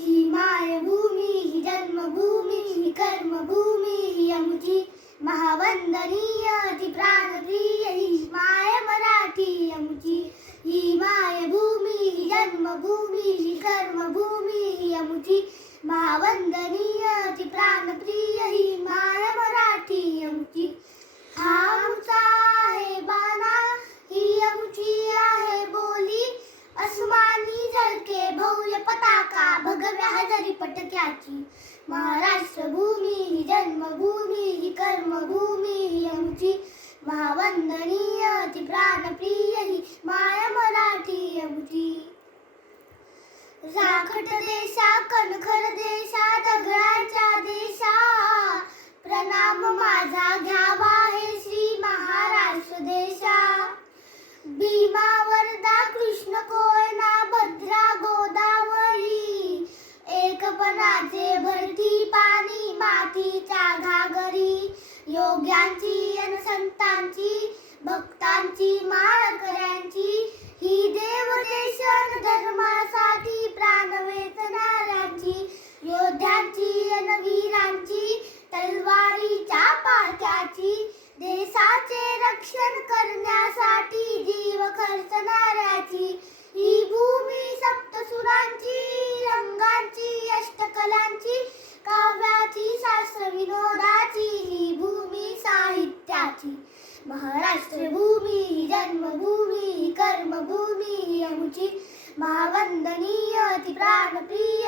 ही मायभूमी ही जन्मभूमी ही कर्मभूमी ही अमुची महावंदनीय ती प्राणप्रिय ही माय मराठी अमुची ही मायभूमी ही जन्मभूमी ही कर्मभूमी ही अमुची महावंदनीय ती प्राणप्रिय ही माय मराठी अमुची हा आमचा आहे बाणा ही आमची आहे बोली अस्मानी झळके भव्य पताका भगव्या त्याची महाराष्ट्र भूमी ही जन्मभूमी ही कर्मभूमी ही आमची महावंदनीय ती प्राणप्रिय ही माया मराठी आमची. राखट देशा कणखर देशा दगडाच्या देशा प्रणाम माझा घ्यावा हे श्री महाराष्ट्र देशा. भीमा वरदा कृष्ण कोयना बालपणाचे भरती पाणी मातीच्या घागरी योग्यांची अन संतांची भक्तांची माळकऱ्यांची. ही देवदेशन धर्मासाठी प्राण वेचणाऱ्यांची योद्ध्यांची अन वीरांची तलवारीच्या पाक्याची देशाचे रक्षण करण्यासाठी जीव खर्चणाऱ्याची. विनोदाची ही भूमी साहित्याची. महाराष्ट्र भूमी ही जन्मभूमी ही कर्मभूमी ही आमची. महावंदनीय ती प्राणप्रिय